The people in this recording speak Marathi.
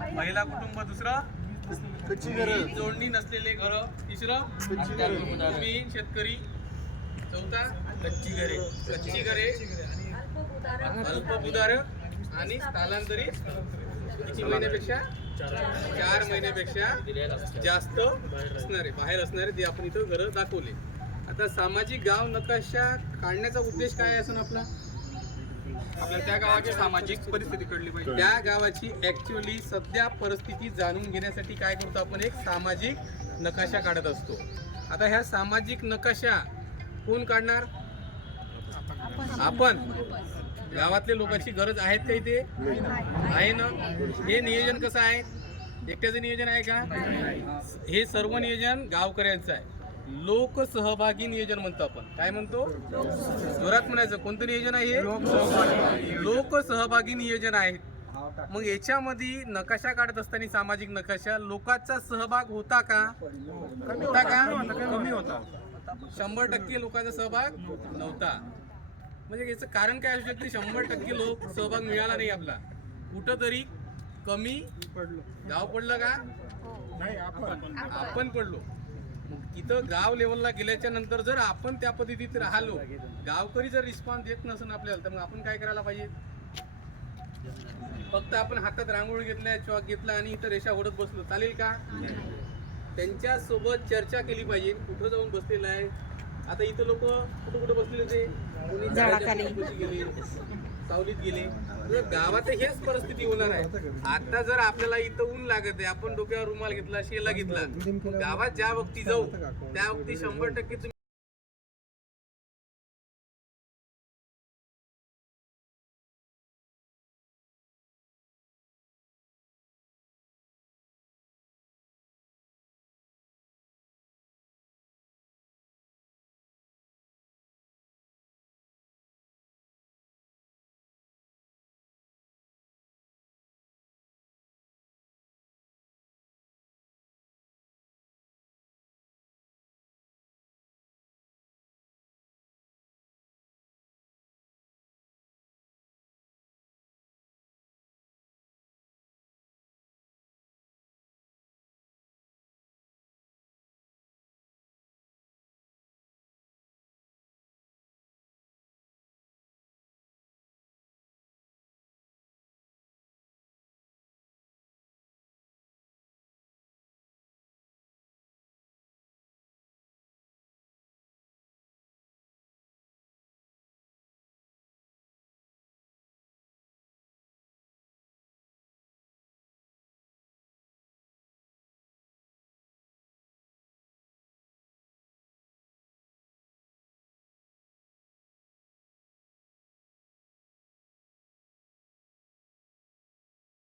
महिला कुटुंब दुसरं? कच्ची घरं. वीज जोडणी नसलेले घर. तिसरं? भूमिहीन शेतकरी. चौथा? कच्ची घरे. कच्ची घरे. अल्पभूधार आणि स्थलांतरित किती महिन्यापेक्षा? चार महिन्यापेक्षा जास्त असणारे बाहेर असणारे ते आपण इथं घरं दाखवले. आता सामाजिक गाव नकाशा काढण्याचा उद्देश काय आहे असं आपला? आपल्या त्या गावाची सामाजिक परिस्थिती कळली पाहिजे. त्या गावाची ऍक्च्युअली सध्या परिस्थिती जाणून घेण्यासाठी काय करतो आपण? एक सामाजिक नकाशा काढत असतो. आता ह्या सामाजिक नकाशा कोण काढणार? आपण. गावातल्या लोकांची गरज आहेत का इथे? आहे ना. हे नियोजन कसं आहे? एकट्याचं नियोजन आहे का? हे सर्व नियोजन गावकऱ्यांचं आहे. लोकसहभागी नियोजन म्हणतो आपण. काय म्हणतो? जोरात म्हणायचं कोणतं नियोजन आहे लोकसहभागी नियोजन आहे. मग याच्यामध्ये नकाशा काढत असताना सामाजिक नकाशा लोकांचा सहभाग होता का? होता का? कमी होता. शंभर टक्के लोकांचा सहभाग नव्हता. म्हणजे याचं कारण काय असू शकते? शंभर टक्के लोक सहभाग मिळाला नाही आपला. कुठं तरी कमी गाव पडलं का? आपण पडलो. मग तिथं गाव लेवलला गेल्याच्यानंतर जर आपण त्या पद्धतीत राहिलो गावकरी जर रिस्पॉन्स देत नसेल आपल्याला तर मग आपण काय करायला पाहिजे? फक्त आपण हातात रांगोळी घेतल्या चॉक घेतला आणि इथं रेषा ओढत बसलो चालेल का? त्यांच्यासोबत चर्चा केली पाहिजे कुठं जाऊन बसलेलं आहे? आता इथं लोक कुठं कुठं बसलेले होते? गेले. सावलीत गेले. तर गावात हेच परिस्थिती होणार आहे. आता जर आपल्याला इथं ऊन लागत आहे आपण डोक्यावर रुमाल घेतला शेला घेतला गावात ज्या वक्ती जाऊ त्या वक्ती शंभर टक्के